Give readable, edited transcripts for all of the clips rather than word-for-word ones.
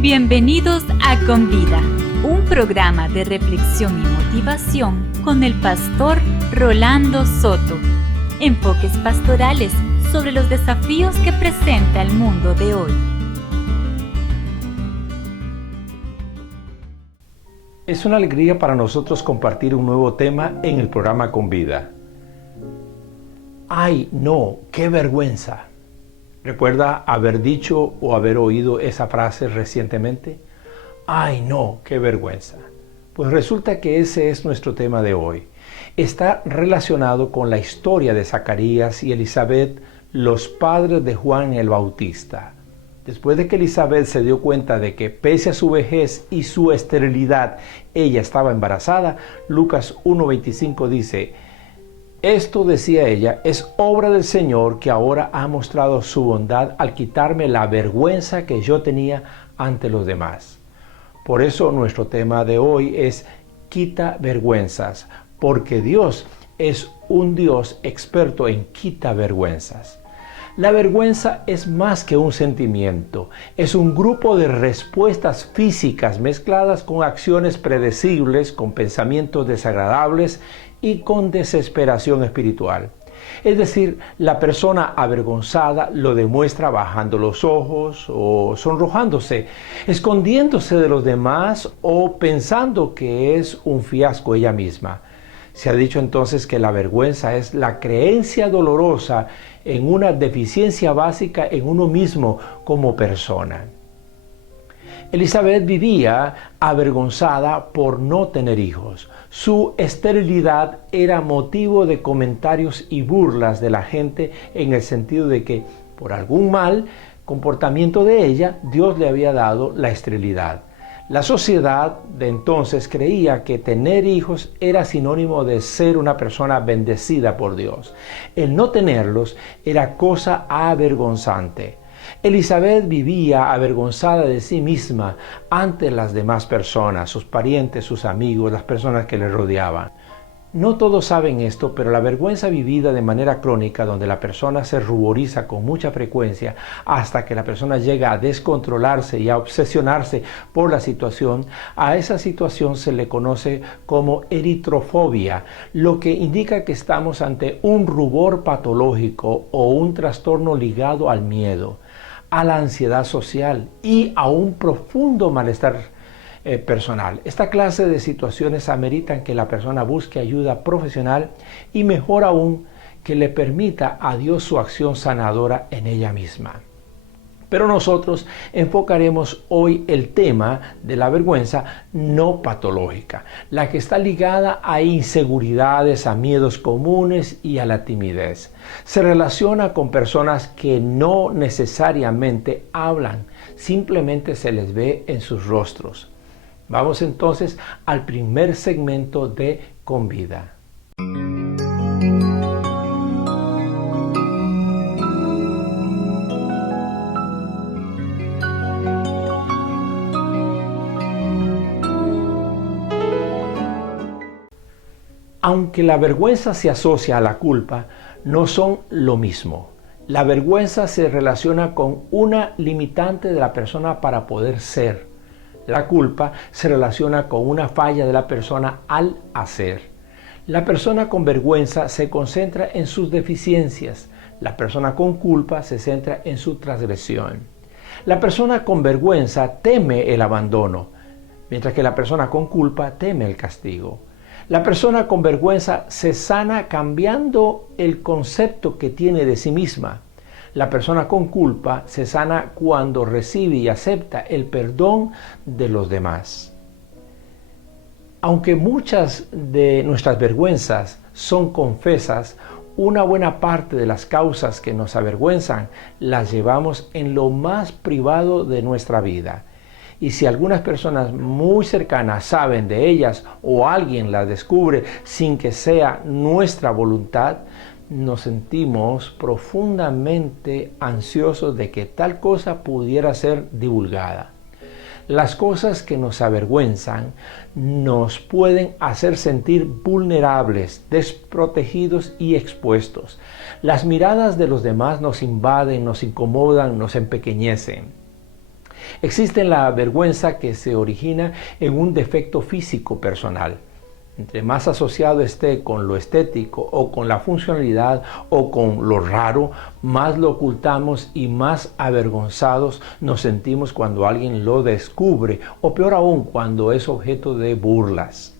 Bienvenidos a Con Vida, un programa de reflexión y motivación con el pastor Rolando Soto. Enfoques pastorales sobre los desafíos que presenta el mundo de hoy. Es una alegría para nosotros compartir un nuevo tema en el programa Con Vida. ¡Ay, no! ¡Qué vergüenza! ¿Recuerda haber dicho o haber oído esa frase recientemente? ¡Ay, no! ¡Qué vergüenza! Pues resulta que ese es nuestro tema de hoy. Está relacionado con la historia de Zacarías y Elizabeth, los padres de Juan el Bautista. Después de que Elizabeth se dio cuenta de que pese a su vejez y su esterilidad, ella estaba embarazada, Lucas 1:25 dice: esto, decía ella, es obra del Señor, que ahora ha mostrado su bondad al quitarme la vergüenza que yo tenía ante los demás. Por eso nuestro tema de hoy es quita vergüenzas, porque Dios es un Dios experto en quita vergüenzas. La vergüenza es más que un sentimiento, es un grupo de respuestas físicas mezcladas con acciones predecibles, con pensamientos desagradables y con desesperación espiritual. Es decir, la persona avergonzada lo demuestra bajando los ojos o sonrojándose, escondiéndose de los demás o pensando que es un fiasco ella misma. Se ha dicho entonces que la vergüenza es la creencia dolorosa en una deficiencia básica en uno mismo como persona. Elizabeth vivía avergonzada por no tener hijos. Su esterilidad era motivo de comentarios y burlas de la gente en el sentido de que, por algún mal comportamiento de ella, Dios le había dado la esterilidad. La sociedad de entonces creía que tener hijos era sinónimo de ser una persona bendecida por Dios. El no tenerlos era cosa avergonzante. Elizabeth vivía avergonzada de sí misma ante las demás personas, sus parientes, sus amigos, las personas que le rodeaban. No todos saben esto, pero la vergüenza vivida de manera crónica, donde la persona se ruboriza con mucha frecuencia hasta que la persona llega a descontrolarse y a obsesionarse por la situación, a esa situación se le conoce como eritrofobia, lo que indica que estamos ante un rubor patológico o un trastorno ligado al miedo, a la ansiedad social y a un profundo malestar personal. Esta clase de situaciones ameritan que la persona busque ayuda profesional y, mejor aún, que le permita a Dios su acción sanadora en ella misma. Pero nosotros enfocaremos hoy el tema de la vergüenza no patológica, la que está ligada a inseguridades, a miedos comunes y a la timidez. Se relaciona con personas que no necesariamente hablan, simplemente se les ve en sus rostros. Vamos entonces al primer segmento de Con Vida. Aunque la vergüenza se asocia a la culpa, no son lo mismo. La vergüenza se relaciona con una limitante de la persona para poder ser. La culpa se relaciona con una falla de la persona al hacer. La persona con vergüenza se concentra en sus deficiencias. La persona con culpa se centra en su transgresión. La persona con vergüenza teme el abandono, mientras que la persona con culpa teme el castigo. La persona con vergüenza se sana cambiando el concepto que tiene de sí misma. La persona con culpa se sana cuando recibe y acepta el perdón de los demás. Aunque muchas de nuestras vergüenzas son confesas, una buena parte de las causas que nos avergüenzan las llevamos en lo más privado de nuestra vida. Y si algunas personas muy cercanas saben de ellas o alguien las descubre sin que sea nuestra voluntad, nos sentimos profundamente ansiosos de que tal cosa pudiera ser divulgada. Las cosas que nos avergüenzan nos pueden hacer sentir vulnerables, desprotegidos y expuestos. Las miradas de los demás nos invaden, nos incomodan, nos empequeñecen. Existe la vergüenza que se origina en un defecto físico personal. Entre más asociado esté con lo estético o con la funcionalidad o con lo raro, más lo ocultamos y más avergonzados nos sentimos cuando alguien lo descubre, o peor aún, cuando es objeto de burlas.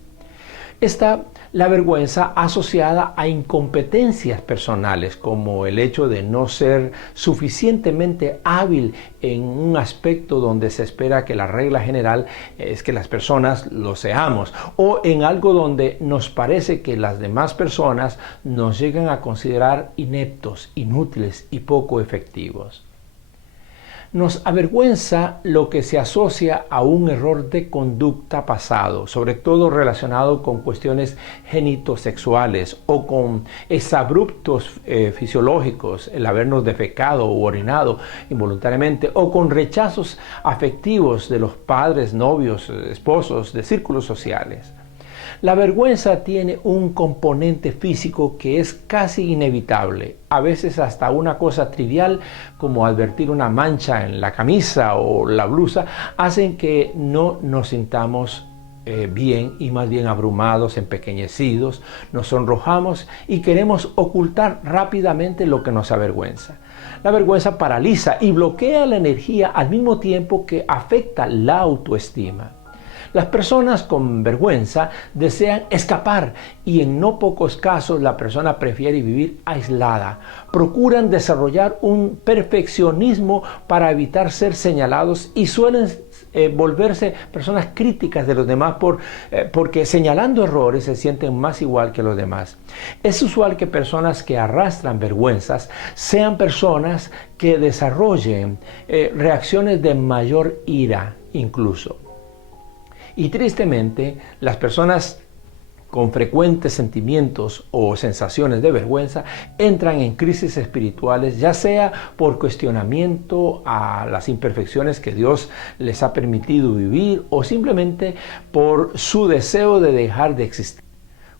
Está la vergüenza asociada a incompetencias personales, como el hecho de no ser suficientemente hábil en un aspecto donde se espera que la regla general es que las personas lo seamos, o en algo donde nos parece que las demás personas nos llegan a considerar ineptos, inútiles y poco efectivos. Nos avergüenza lo que se asocia a un error de conducta pasado, sobre todo relacionado con cuestiones genitosexuales o con exabruptos fisiológicos, el habernos defecado o orinado involuntariamente, o con rechazos afectivos de los padres, novios, esposos, de círculos sociales. La vergüenza tiene un componente físico que es casi inevitable, a veces hasta una cosa trivial como advertir una mancha en la camisa o la blusa hacen que no nos sintamos bien y más bien abrumados, empequeñecidos, nos sonrojamos y queremos ocultar rápidamente lo que nos avergüenza. La vergüenza paraliza y bloquea la energía al mismo tiempo que afecta la autoestima. Las personas con vergüenza desean escapar y en no pocos casos la persona prefiere vivir aislada. Procuran desarrollar un perfeccionismo para evitar ser señalados y suelen volverse personas críticas de los demás porque señalando errores se sienten más igual que los demás. Es usual que personas que arrastran vergüenzas sean personas que desarrollen reacciones de mayor ira incluso. Y tristemente, las personas con frecuentes sentimientos o sensaciones de vergüenza entran en crisis espirituales, ya sea por cuestionamiento a las imperfecciones que Dios les ha permitido vivir o simplemente por su deseo de dejar de existir.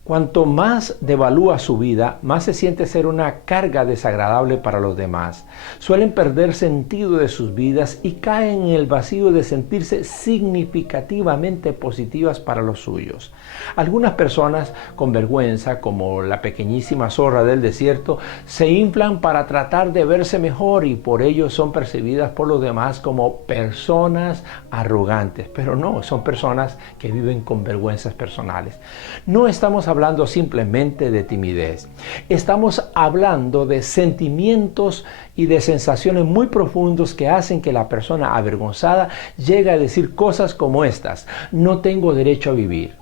Cuanto más devalúa su vida, más se siente ser una carga desagradable para los demás. Suelen perder sentido de sus vidas y caen en el vacío de sentirse significativamente positivas para los suyos. Algunas personas con vergüenza, como la pequeñísima zorra del desierto, se inflan para tratar de verse mejor y por ello son percibidas por los demás como personas arrogantes. Pero no, son personas que viven con vergüenzas personales. No estamos hablando simplemente de timidez. Estamos hablando de sentimientos y de sensaciones muy profundos que hacen que la persona avergonzada llegue a decir cosas como estas: no tengo derecho a vivir,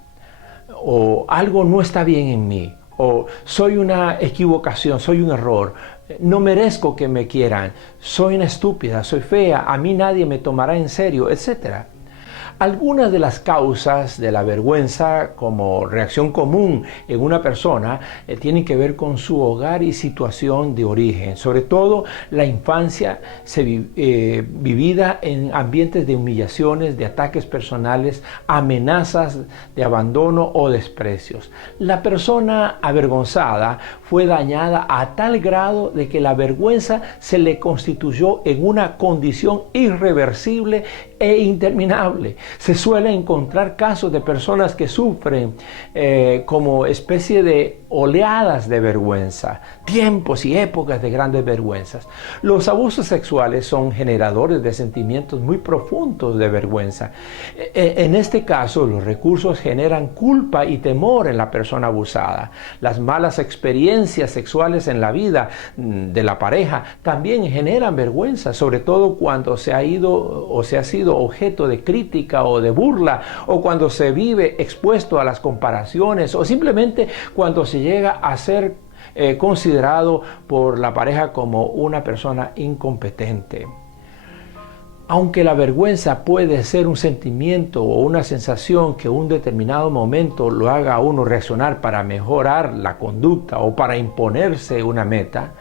o algo no está bien en mí, o soy una equivocación, soy un error, no merezco que me quieran, soy una estúpida, soy fea, a mí nadie me tomará en serio, etc. Algunas de las causas de la vergüenza como reacción común en una persona tienen que ver con su hogar y situación de origen, sobre todo la infancia vivida en ambientes de humillaciones, de ataques personales, amenazas de abandono o desprecios. La persona avergonzada fue dañada a tal grado de que la vergüenza se le constituyó en una condición irreversible e interminable. Se suele encontrar casos de personas que sufren como especie de oleadas de vergüenza, tiempos y épocas de grandes vergüenzas. Los abusos sexuales son generadores de sentimientos muy profundos de vergüenza. En este caso, los recursos generan culpa y temor en la persona abusada. Las malas experiencias sexuales en la vida de la pareja también generan vergüenza, sobre todo cuando se ha sido objeto de crítica o de burla, o cuando se vive expuesto a las comparaciones, o simplemente cuando se llega a ser considerado por la pareja como una persona incompetente. Aunque la vergüenza puede ser un sentimiento o una sensación que en un determinado momento lo haga a uno reaccionar para mejorar la conducta o para imponerse una meta,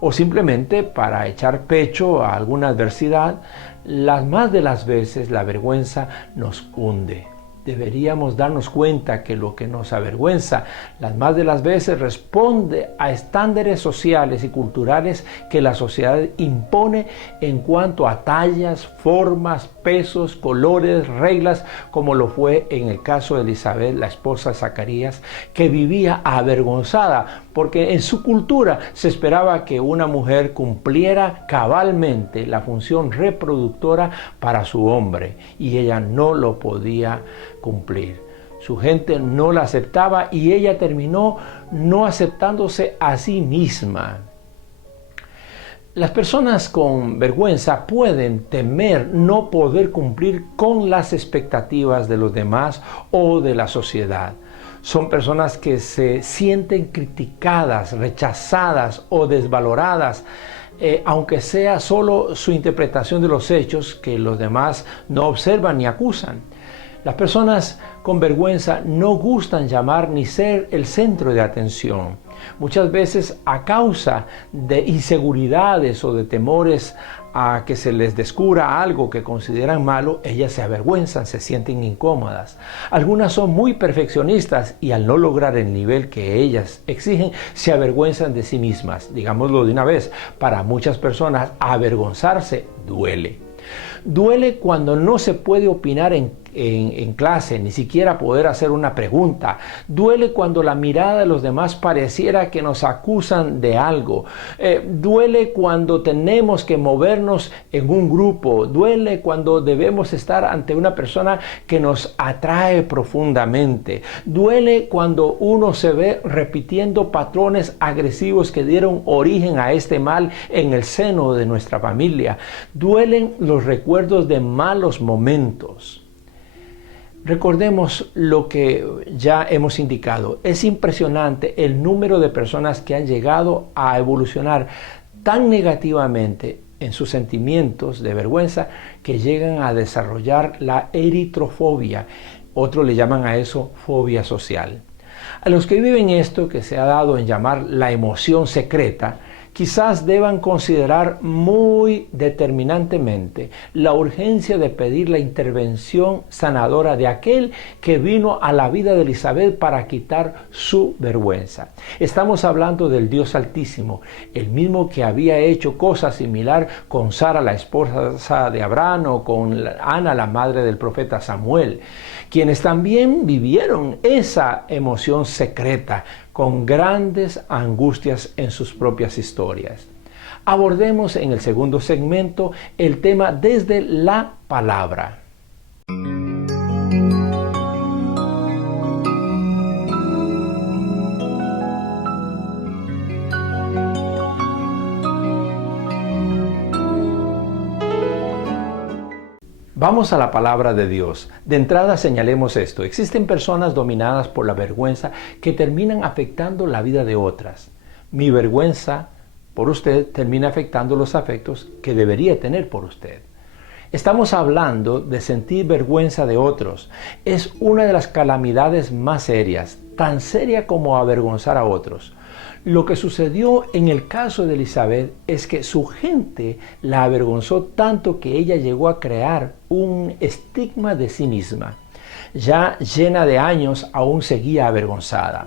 o simplemente para echar pecho a alguna adversidad, las más de las veces la vergüenza nos hunde. deberíamos darnos cuenta que lo que nos avergüenza las más de las veces responde a estándares sociales y culturales que la sociedad impone en cuanto a tallas, formas, pesos, colores, reglas, como lo fue en el caso de Elizabeth, la esposa de Zacarías, que vivía avergonzada porque en su cultura se esperaba que una mujer cumpliera cabalmente la función reproductora para su hombre y ella no lo podía cumplir. Su gente no la aceptaba y ella terminó no aceptándose a sí misma. Las personas con vergüenza pueden temer no poder cumplir con las expectativas de los demás o de la sociedad. Son personas que se sienten criticadas, rechazadas o desvaloradas, aunque sea solo su interpretación de los hechos que los demás no observan ni acusan. Las personas con vergüenza no gustan llamar ni ser el centro de atención. Muchas veces a causa de inseguridades o de temores a que se les descubra algo que consideran malo, ellas se avergüenzan, se sienten incómodas. Algunas son muy perfeccionistas y al no lograr el nivel que ellas exigen, se avergüenzan de sí mismas. Digámoslo de una vez, para muchas personas avergonzarse duele. Duele cuando no se puede opinar en clase, ni siquiera poder hacer una pregunta. Duele cuando la mirada de los demás pareciera que nos acusan de algo. Duele cuando tenemos que movernos en un grupo. Duele cuando debemos estar ante una persona que nos atrae profundamente. Duele cuando uno se ve repitiendo patrones agresivos que dieron origen a este mal en el seno de nuestra familia. Duelen los recuerdos de malos momentos. Recordemos lo que ya hemos indicado. Es impresionante el número de personas que han llegado a evolucionar tan negativamente en sus sentimientos de vergüenza que llegan a desarrollar la eritrofobia. Otros le llaman a eso fobia social. A los que viven esto, que se ha dado en llamar la emoción secreta, quizás deban considerar muy determinantemente la urgencia de pedir la intervención sanadora de aquel que vino a la vida de Elizabeth para quitar su vergüenza. Estamos hablando del Dios Altísimo, el mismo que había hecho cosas similar con Sara, la esposa de Abraham, o con Ana, la madre del profeta Samuel, quienes también vivieron esa emoción secreta con grandes angustias en sus propias historias. Abordemos en el segundo segmento el tema desde la palabra. Vamos a la palabra de Dios. De entrada señalemos esto. Existen personas dominadas por la vergüenza que terminan afectando la vida de otras. Mi vergüenza por usted termina afectando los afectos que debería tener por usted. Estamos hablando de sentir vergüenza de otros. Es una de las calamidades más serias, tan seria como avergonzar a otros. Lo que sucedió en el caso de Elizabeth es que su gente la avergonzó tanto que ella llegó a crear un estigma de sí misma. Ya llena de años, aún seguía avergonzada.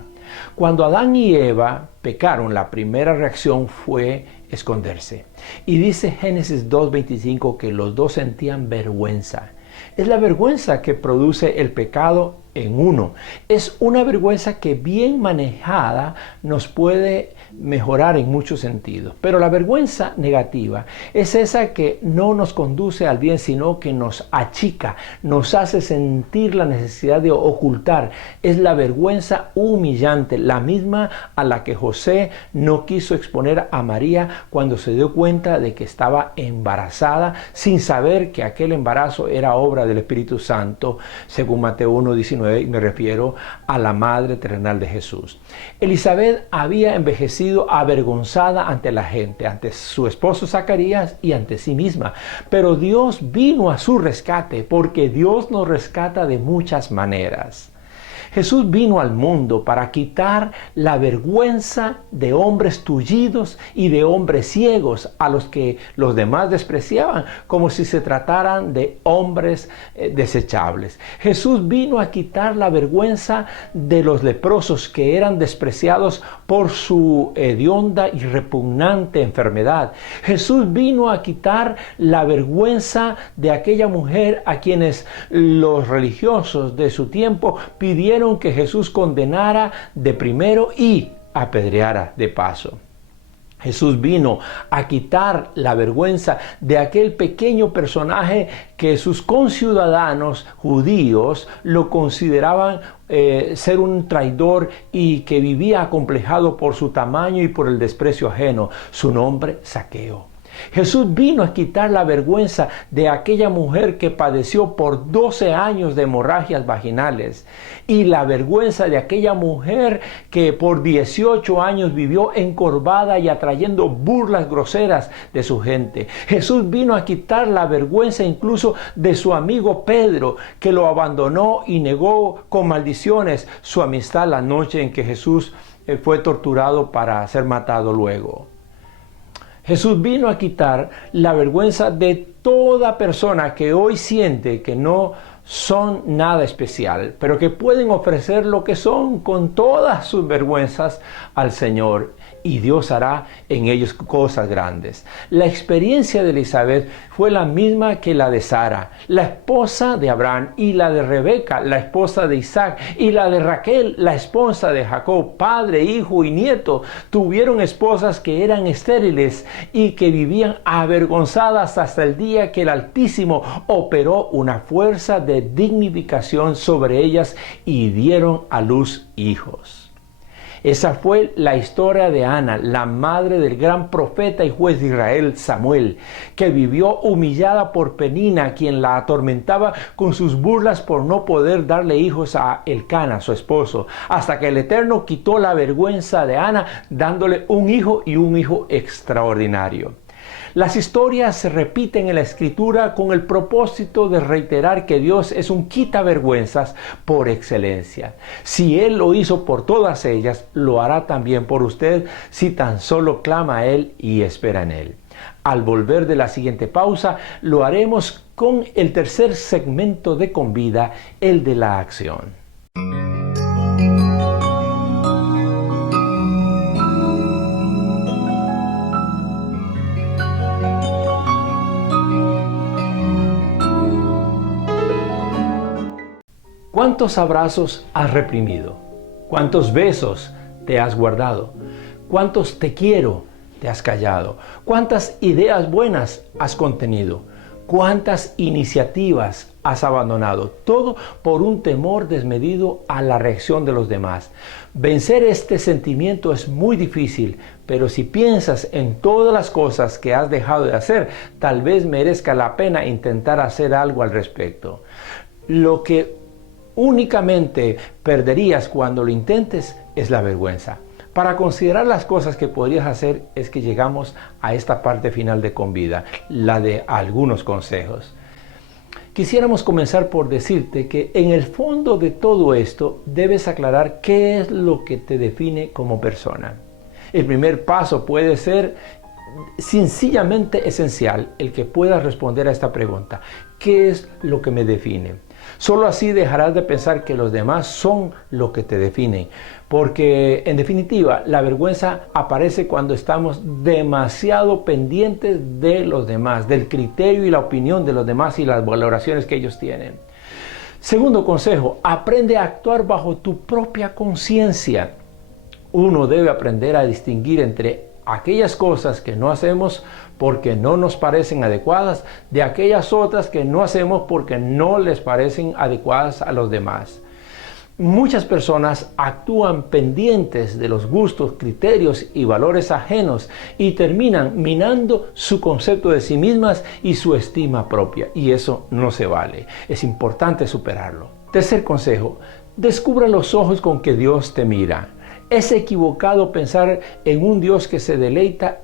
Cuando Adán y Eva pecaron, la primera reacción fue esconderse. Y dice Génesis 2:25 que los dos sentían vergüenza. Es la vergüenza que produce el pecado en uno. Es una vergüenza que bien manejada nos puede mejorar en muchos sentidos. Pero la vergüenza negativa es esa que no nos conduce al bien, sino que nos achica, nos hace sentir la necesidad de ocultar. Es la vergüenza humillante, la misma a la que José no quiso exponer a María cuando se dio cuenta de que estaba embarazada, sin saber que aquel embarazo era obra del Espíritu Santo, según Mateo 1:19, y me refiero a la Madre terrenal de Jesús. Elizabeth había envejecido avergonzada ante la gente, ante su esposo Zacarías y ante sí misma. Pero Dios vino a su rescate, porque Dios nos rescata de muchas maneras. Jesús vino al mundo para quitar la vergüenza de hombres tullidos y de hombres ciegos a los que los demás despreciaban, como si se trataran de hombres desechables. Jesús vino a quitar la vergüenza de los leprosos que eran despreciados por su hedionda y repugnante enfermedad. Jesús vino a quitar la vergüenza de aquella mujer a quienes los religiosos de su tiempo pidieron que Jesús condenara de primero y apedreara de paso. Jesús vino a quitar la vergüenza de aquel pequeño personaje que sus conciudadanos judíos lo consideraban ser un traidor y que vivía acomplejado por su tamaño y por el desprecio ajeno. Su nombre, Zaqueo. Jesús vino a quitar la vergüenza de aquella mujer que padeció por 12 años de hemorragias vaginales y la vergüenza de aquella mujer que por 18 años vivió encorvada y atrayendo burlas groseras de su gente. Jesús vino a quitar la vergüenza incluso de su amigo Pedro, que lo abandonó y negó con maldiciones su amistad la noche en que Jesús fue torturado para ser matado luego. Jesús vino a quitar la vergüenza de toda persona que hoy siente que no son nada especial, pero que pueden ofrecer lo que son con todas sus vergüenzas al Señor, y Dios hará en ellos cosas grandes. La experiencia de Elizabeth fue la misma que la de Sara, la esposa de Abraham, y la de Rebeca, la esposa de Isaac, y la de Raquel, la esposa de Jacob. Padre, hijo y nieto tuvieron esposas que eran estériles y que vivían avergonzadas hasta el día que el Altísimo operó una fuerza de dignificación sobre ellas y dieron a luz hijos. Esa fue la historia de Ana, la madre del gran profeta y juez de Israel, Samuel, que vivió humillada por Penina, quien la atormentaba con sus burlas por no poder darle hijos a Elcana, su esposo, hasta que el Eterno quitó la vergüenza de Ana, dándole un hijo y un hijo extraordinario. Las historias se repiten en la Escritura con el propósito de reiterar que Dios es un quitavergüenzas por excelencia. Si Él lo hizo por todas ellas, lo hará también por usted si tan solo clama a Él y espera en Él. Al volver de la siguiente pausa, lo haremos con el tercer segmento de Convida, el de la acción. ¿Cuántos abrazos has reprimido? ¿Cuántos besos te has guardado? ¿Cuántos te quiero te has callado? ¿Cuántas ideas buenas has contenido? ¿Cuántas iniciativas has abandonado? Todo por un temor desmedido a la reacción de los demás. Vencer este sentimiento es muy difícil, pero si piensas en todas las cosas que has dejado de hacer, tal vez merezca la pena intentar hacer algo al respecto. Lo que únicamente perderías cuando lo intentes es la vergüenza. Para considerar las cosas que podrías hacer es que llegamos a esta parte final de Convida, la de algunos consejos. Quisiéramos comenzar por decirte que en el fondo de todo esto debes aclarar qué es lo que te define como persona. El primer paso puede ser sencillamente esencial, el que puedas responder a esta pregunta: ¿qué es lo que me define? Solo así dejarás de pensar que los demás son lo que te definen, porque en definitiva la vergüenza aparece cuando estamos demasiado pendientes de los demás, del criterio y la opinión de los demás y las valoraciones que ellos tienen. Segundo consejo: aprende a actuar bajo tu propia conciencia. Uno debe aprender a distinguir entre aquellas cosas que no hacemos porque no nos parecen adecuadas de aquellas otras que no hacemos porque no les parecen adecuadas a los demás. Muchas personas actúan pendientes de los gustos, criterios y valores ajenos y terminan minando su concepto de sí mismas y su estima propia, y eso no se vale. Es importante superarlo. Tercer consejo: descubra los ojos con que Dios te mira. Es equivocado pensar en un Dios que se deleita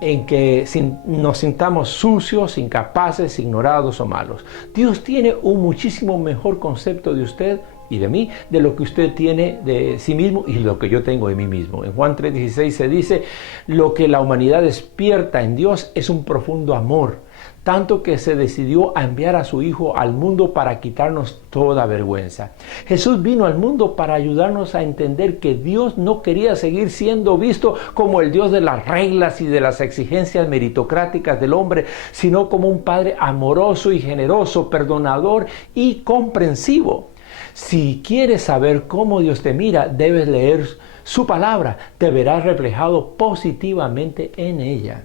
en que nos sintamos sucios, incapaces, ignorados o malos. Dios tiene un muchísimo mejor concepto de usted y de mí, de lo que usted tiene de sí mismo y lo que yo tengo de mí mismo. En Juan 3:16 se dice, lo que la humanidad despierta en Dios es un profundo amor, tanto que se decidió a enviar a su Hijo al mundo para quitarnos toda vergüenza. Jesús vino al mundo para ayudarnos a entender que Dios no quería seguir siendo visto como el Dios de las reglas y de las exigencias meritocráticas del hombre, sino como un Padre amoroso y generoso, perdonador y comprensivo. Si quieres saber cómo Dios te mira, debes leer su palabra. Te verás reflejado positivamente en ella.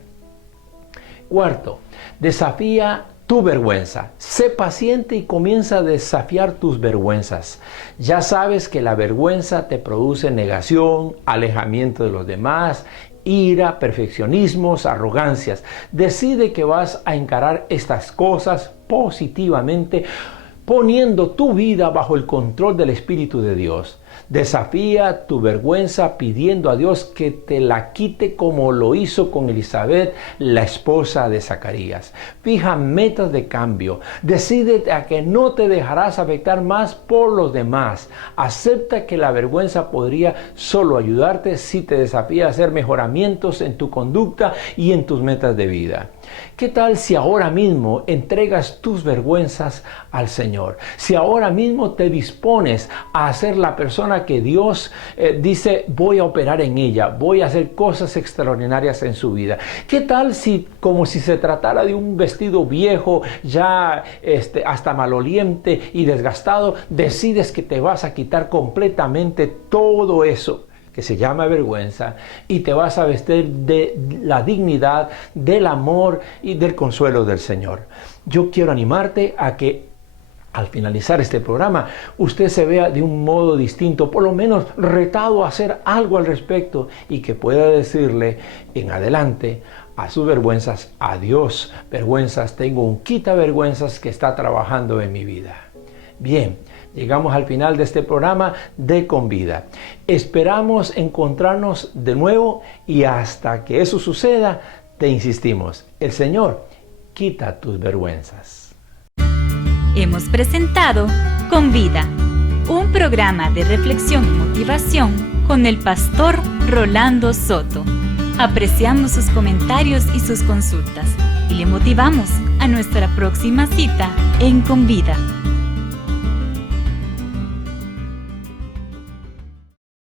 Cuarto, desafía tu vergüenza. Sé paciente y comienza a desafiar tus vergüenzas. Ya sabes que la vergüenza te produce negación, alejamiento de los demás, ira, perfeccionismos, arrogancias. Decide que vas a encarar estas cosas positivamente, poniendo tu vida bajo el control del Espíritu de Dios. Desafía tu vergüenza pidiendo a Dios que te la quite como lo hizo con Elizabeth, la esposa de Zacarías. Fija metas de cambio. Decídete a que no te dejarás afectar más por los demás. Acepta que la vergüenza podría solo ayudarte si te desafía a hacer mejoramientos en tu conducta y en tus metas de vida. ¿Qué tal si ahora mismo entregas tus vergüenzas al Señor? Si ahora mismo te dispones a ser la persona que Dios dice, voy a operar en ella, voy a hacer cosas extraordinarias en su vida. ¿Qué tal si, como si se tratara de un vestido viejo, ya hasta maloliente y desgastado, decides que te vas a quitar completamente todo eso que se llama vergüenza y te vas a vestir de la dignidad, del amor y del consuelo del Señor? Yo quiero animarte a que al finalizar este programa, usted se vea de un modo distinto, por lo menos retado a hacer algo al respecto y que pueda decirle en adelante a sus vergüenzas, adiós vergüenzas, tengo un quitavergüenzas que está trabajando en mi vida. Bien, llegamos al final de este programa de Con Vida. Esperamos encontrarnos de nuevo y hasta que eso suceda, te insistimos, el Señor quita tus vergüenzas. Hemos presentado Con Vida, un programa de reflexión y motivación con el pastor Rolando Soto. Apreciamos sus comentarios y sus consultas y le motivamos a nuestra próxima cita en Con Vida.